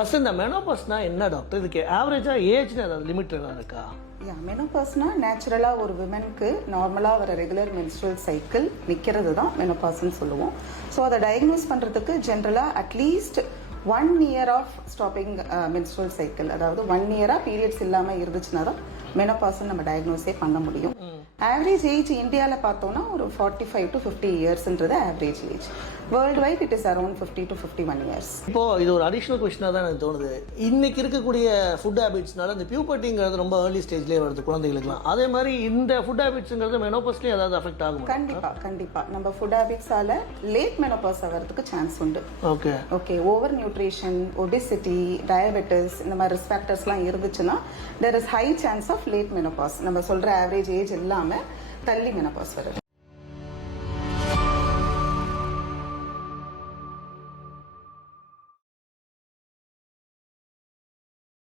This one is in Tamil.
ஃபர்ஸ்ட் இந்த மெனோபாஸ்னா என்ன டாக்டர்? இதுக்கு ஆவரேஜா ஏஜ்னு ஏதாவது லிமிட் ஏதாவது இருக்கா? மெனோபாஸ்னா நேச்சுரலாக ஒரு விமனுக்கு நார்மலாக வர ரெகுலர் மென்ஸ்ட்ரல் சைக்கிள் நிற்கிறது தான் மெனோபாஸ்ன்னு சொல்லுவோம். ஸோ அதை டயக்னோஸ் பண்ணுறதுக்கு ஜென்ரலாக at least 1 year of stopping menstrual cycle, அதாவது 1 year பீரியட்ஸ் இல்லாமல் இருந்துச்சுன்னா தான் மெனோபாஸ்ன்னு நம்ம டயக்னோஸே பண்ண முடியும். ஆவரேஜ் ஏஜ் இந்தியாவில் பார்த்தோம்னா ஒரு 45 to 50 இயர்ஸ்ன்றது average age. Worldwide it is around 50 to 51 years. இப்போ இது ஒரு அடிஷனல் கொஸ்டினாக தான் எனக்கு தோணுது. இன்னைக்கு இருக்கக்கூடிய ஃபுட் ஹேபிட்ஸ்னால இந்த பியூபர்ட்டிங்கிறது ரொம்ப ஏர்லி ஸ்டேஜ்லேயே வருது குழந்தைகளுக்குலாம். அதே மாதிரி இந்த ஃபுட் ஹேபிட்ஸுங்கிறது மெனோபாஸ்லேயே ஏதாவது அஃபெக்ட் ஆகும்? கண்டிப்பாக நம்ம ஃபுட் ஹேபிட்ஸால லேட் மெனோபாஸ் ஆகிறதுக்கு சான்ஸ் உண்டு. Okay over nutrition, obesity, diabetes இந்த மாதிரி ரிஸ்க் ஃபேக்டர்ஸ்லாம் இருந்துச்சுன்னா there is high chance of late menopause. நம்ம சொல்கிற ஆவரேஜ் ஏஜ் இல்லாமல் தள்ளி மெனோபாஸ் வருது.